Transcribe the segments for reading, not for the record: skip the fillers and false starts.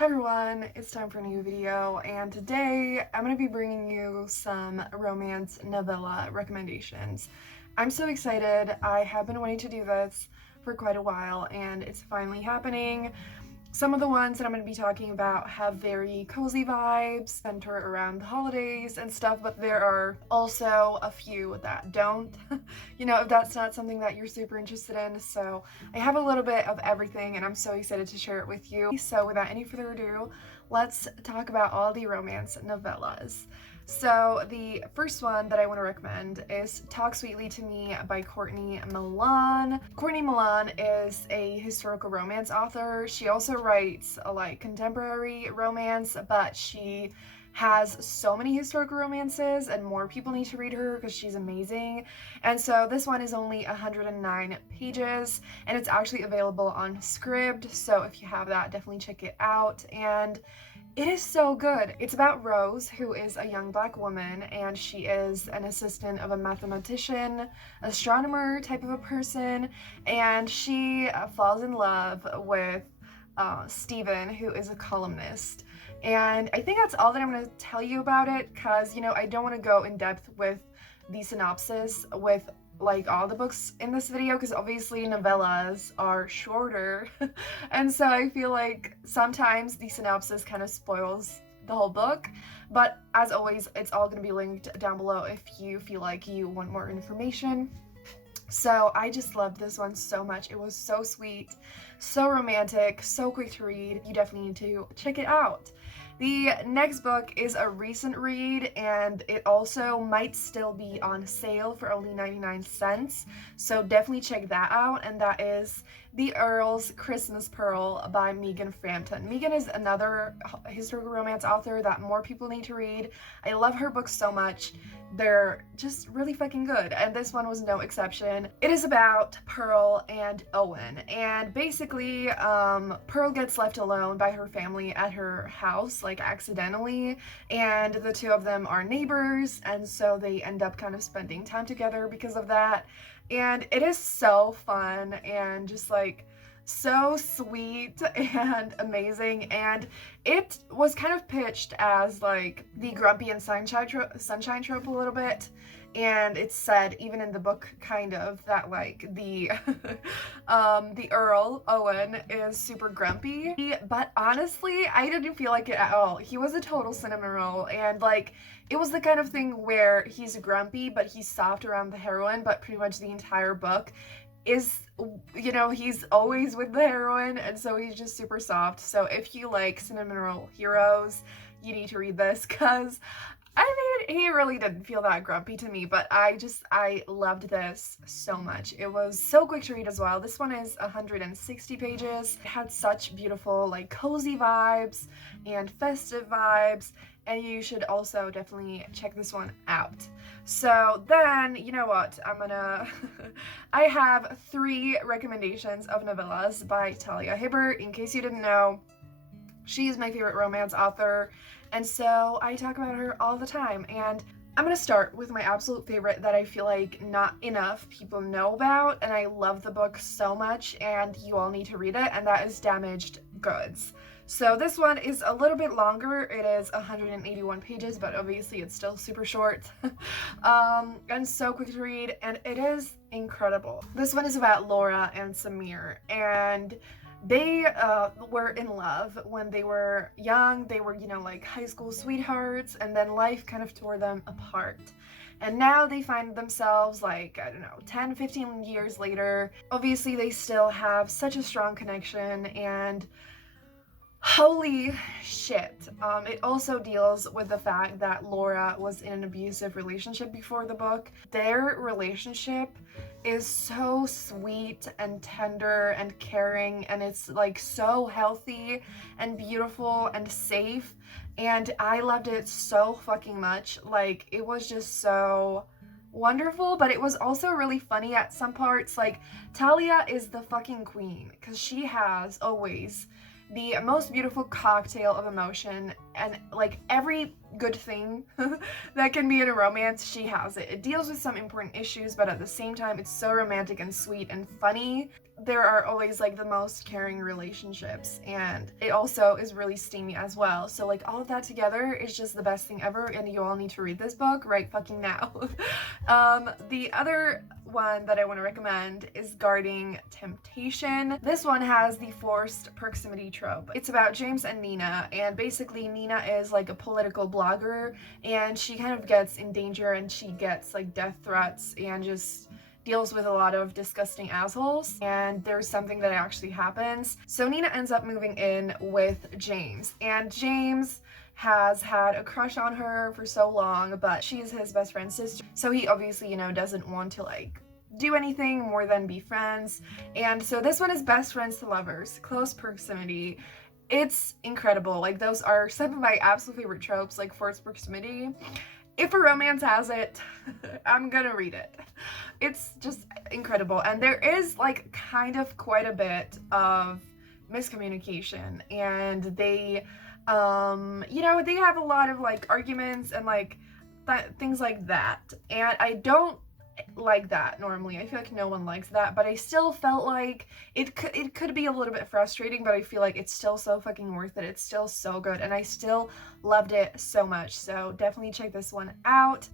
Hi everyone, it's time for a new video, and today I'm going to be bringing you some romance novella recommendations. I'm so excited. I have been wanting to do this for quite a while, and it's finally happening. Some of the ones that I'm going to be talking about have very cozy vibes, center around the holidays and stuff, but there are also a few that don't. If that's not something that you're super interested in. So I have a little bit of everything, and I'm so excited to share it with you. So without any further ado, let's talk about all the romance novellas. So the first one that I want to recommend is Talk Sweetly to Me by Courtney Milan. Courtney Milan is a historical romance author. She also writes contemporary romance, but she has so many historical romances and more people need to read her because she's amazing. And so this one is only 109 pages and it's actually available on Scribd. So if you have that, definitely check it out. And it is so good. It's about Rose, who is a young black woman, and she is an assistant of a mathematician, astronomer type of a person, and she falls in love with Stephen, who is a columnist. And I think that's all that I'm going to tell you about it, because, I don't want to go in depth with the synopsis with all the books in this video, because obviously novellas are shorter and so I feel like sometimes the synopsis kind of spoils the whole book, but as always it's all going to be linked down below if you feel like you want more information. So I just loved this one so much. It was so sweet, so romantic, so quick to read. You definitely need to check it out. The next book is a recent read, and it also might still be on sale for only 99 cents, so definitely check that out, and that is The Earls Christmas Pearl by Megan Frampton. Megan is another historical romance author that more people need to read. I love her books so much. They're just really fucking good, and this one was no exception. It is about Pearl and Owen, and basically Pearl gets left alone by her family at her house, accidentally, and the two of them are neighbors, and so they end up kind of spending time together because of that. And it is so fun and just so sweet and amazing, and it was kind of pitched as the grumpy and sunshine trope a little bit, and it's said even in the book kind of that the the Earl Owen is super grumpy, but honestly I didn't feel like it at all. He was a total cinnamon roll, and it was the kind of thing where he's grumpy but he's soft around the heroine, but pretty much the entire book is, he's always with the heroine, and so he's just super soft. So if you like cinnamon roll heroes, you need to read this, because he really didn't feel that grumpy to me, but I loved this so much. It was so quick to read as well. This one is 160 pages. It had such beautiful cozy vibes and festive vibes, and you should also definitely check this one out. So then, you know what, I have 3 recommendations of novellas by Talia Hibbert. In case you didn't know, she is my favorite romance author, and so I talk about her all the time. And I'm gonna start with my absolute favorite that I feel like not enough people know about, and I love the book so much and you all need to read it, and that is Damaged Goods. So this one is a little bit longer. It is 181 pages, but obviously it's still super short and so quick to read, and it is incredible. This one is about Laura and Samir, and they were in love when they were young. They were, high school sweethearts, and then life kind of tore them apart. And now they find themselves, 10, 15 years later. Obviously, they still have such a strong connection, and holy shit. It also deals with the fact that Laura was in an abusive relationship before the book. Their relationship is so sweet and tender and caring, and it's so healthy and beautiful and safe, and I loved it so fucking much. It was just so wonderful, but it was also really funny at some parts. Talia is the fucking queen, because she has always the most beautiful cocktail of emotion, and every good thing that can be in a romance, she has it. It deals with some important issues, but at the same time it's so romantic and sweet and funny. there are always like the most caring relationships, and it also is really steamy as well. So like all of that together is just the best thing ever, and you all need to read this book right fucking now. The other one that I want to recommend is Guarding Temptation. This one has the forced proximity trope. It's about James and Nina, and basically Nina is like a political blogger, and she kind of gets in danger, and she gets like death threats and just deals with a lot of disgusting assholes, and there's something that actually happens. So Nina ends up moving in with James, and James has had a crush on her for so long, but she's his best friend's sister, so he obviously, you know, doesn't want to like do anything more than be friends. And so this one is best friends to lovers, close proximity. It's incredible. Like, those are some of my absolute favorite tropes, like forced proximity. If a romance has it, I'm gonna read it. It's just incredible. And there is like kind of quite a bit of miscommunication, and they you know, they have a lot of like arguments and like things like that, and I don't like that normally. I feel like no one likes that, but I still felt like it could be a little bit frustrating, but I feel like it's still so fucking worth it. It's still so good, and I still loved it so much. So definitely check this one out.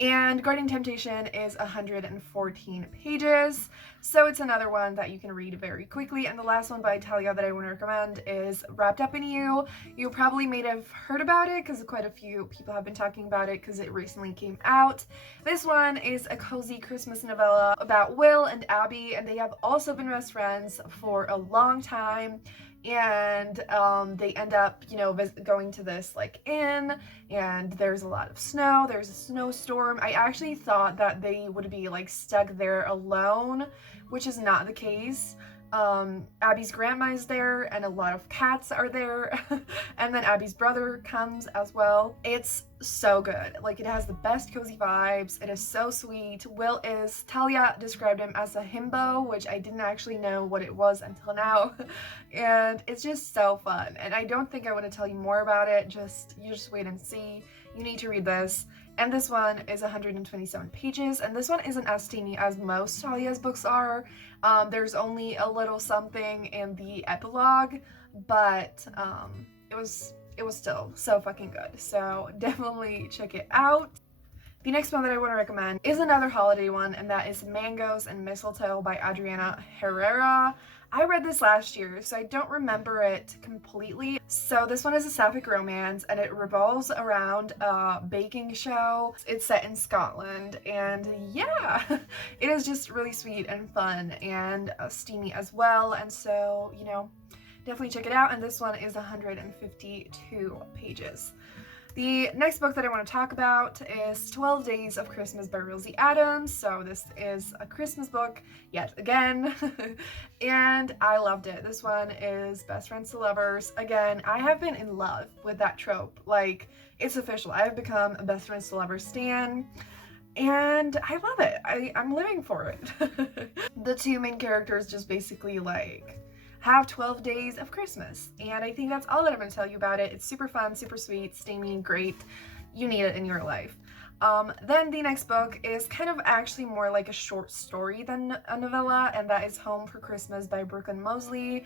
And Guarding Temptation is 114 pages, so it's another one that you can read very quickly. And the last one by Talia that I want to recommend is Wrapped Up in You. You probably may have heard about it because quite a few people have been talking about it because it recently came out. This one is a cozy Christmas novella about Will and Abby, and they have also been best friends for a long time. And they end up, you know, going to this like inn, and there's a lot of snow. There's a snowstorm. I actually thought that they would be like stuck there alone, which is not the case. Abby's grandma is there, and a lot of cats are there, and then Abby's brother comes as well. It's so good. Like, it has the best cozy vibes. It is so sweet. Will is, Talia described him as a himbo, which I didn't actually know what it was until now, and it's just so fun. And I don't think I want to tell you more about it. You just wait and see. You need to read this. And this one is 127 pages, and this one isn't as steamy as most Talia's books are. There's only a little something in the epilogue, but it was still so fucking good. So definitely check it out. The next one that I want to recommend is another holiday one, and that is Mangoes and Mistletoe by Adriana Herrera. I read this last year, so I don't remember it completely. So this one is a sapphic romance, and it revolves around a baking show. It's set in Scotland, and yeah, it is just really sweet and fun and steamy as well. And so, you know, definitely check it out. And this one is 152 pages. The next book that I want to talk about is 12 Days of Christmas by Earls Adams. So this is a Christmas book yet again, and I loved it. This one is best friends to lovers. Again, I have been in love with that trope. Like, it's official. I have become a best friends to lovers stan, and I love it. I'm living for it. The two main characters just basically like have 12 days of Christmas, and I think that's all that I'm going to tell you about it. It's super fun, super sweet, steamy, great. You need it in your life. Then the next book is kind of actually more like a short story than a novella, and that is Home for Christmas by Brooklyn Mosley.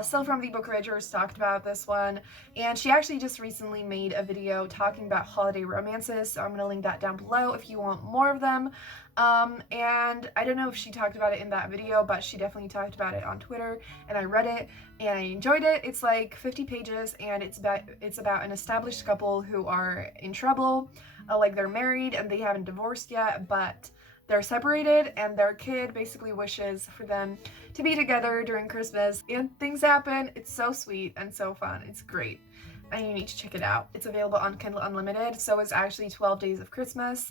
Still from the Book Ragers talked about this one, and she actually just recently made a video talking about holiday romances, so I'm going to link that down below if you want more of them. And I don't know if she talked about it in that video, but she definitely talked about it on Twitter, and I read it and I enjoyed it. It's like 50 pages, and it's about an established couple who are in trouble. Like, they're married and they haven't divorced yet, but they're separated, and their kid basically wishes for them to be together during Christmas, and things happen. It's so sweet and so fun. It's great, and you need to check it out. It's available on Kindle Unlimited, so it's actually 12 Days of Christmas.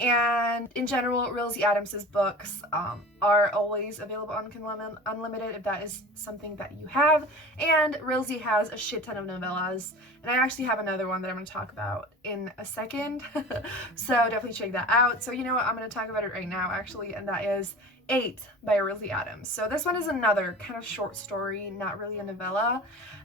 And in general, Earls Adams's books are always available on Kindle Unlimited if that is something that you have. And Earls has a shit ton of novellas, and I actually have another one that I'm going to talk about in a second. So definitely check that out. So you know what, I'm going to talk about it right now actually, and that is 8 by Earls Adams. So this one is another kind of short story, not really a novella,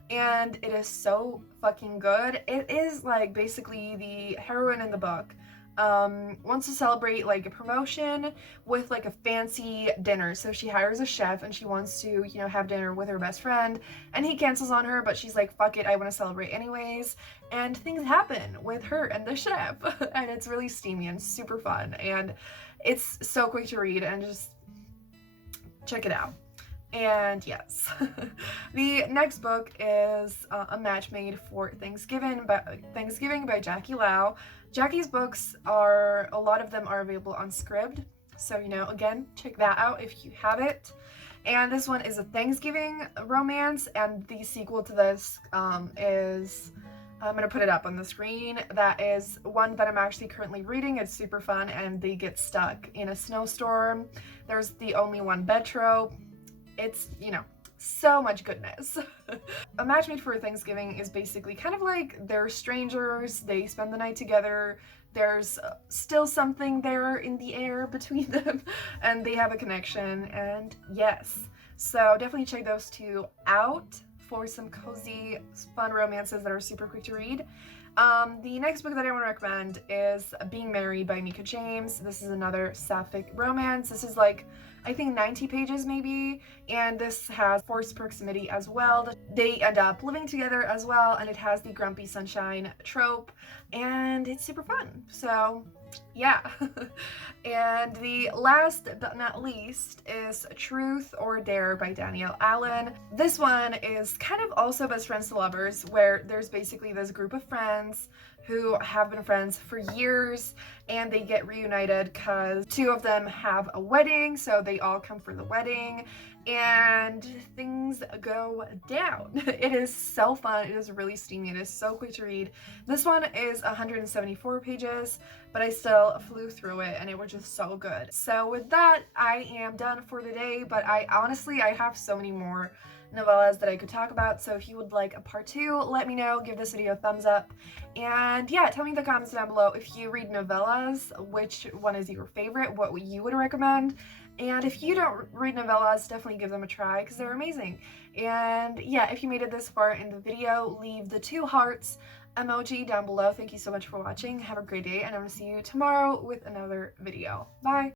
and it is so fucking good. It is like basically the heroine in the book wants to celebrate like a promotion with like a fancy dinner. So she hires a chef and she wants to, you know, have dinner with her best friend, and he cancels on her, but she's like, fuck it, I want to celebrate anyways. And things happen with her and the chef. And it's really steamy and super fun. And it's so quick to read, and just check it out. And yes, the next book is A Match Made for Thanksgiving by Jackie Lau. Jackie's books are, a lot of them are available on Scribd. So, you know, again, check that out if you have it. And this one is a Thanksgiving romance, and the sequel to this is, I'm going to put it up on the screen. That is one that I'm actually currently reading. It's super fun, and they get stuck in a snowstorm. There's the only one bed trope. It's, you know, so much goodness. A Match Made for Thanksgiving is basically kind of like they're strangers, they spend the night together, there's still something there in the air between them, and they have a connection, and yes. So definitely check those two out for some cozy, fun romances that are super quick to read. The next book that I want to recommend is Being Married by Mika James. This is another sapphic romance. This is like, I think 90 pages maybe, and this has forced proximity as well. They end up living together as well, and it has the grumpy sunshine trope, and it's super fun. So yeah. And the last but not least is Truth or Dare by Danielle Allen. This one is kind of also best friends to lovers, where there's basically this group of friends who have been friends for years, and they get reunited because two of them have a wedding, so they all come for the wedding, and things go down. It is so fun. It is really steamy. It is so quick to read. This one is 174 pages, but I still flew through it, and it was just so good. So with that, I am done for today, but I have so many more novellas that I could talk about, so if you would like a part 2, let me know. Give this video a thumbs up, and yeah, tell me in the comments down below if you read novellas, which one is your favorite, what you would recommend, and if you don't read novellas, definitely give them a try because they're amazing. And yeah, if you made it this far in the video, leave the 2 hearts emoji down below. Thank you so much for watching. Have a great day, and I'm gonna see you tomorrow with another video. Bye!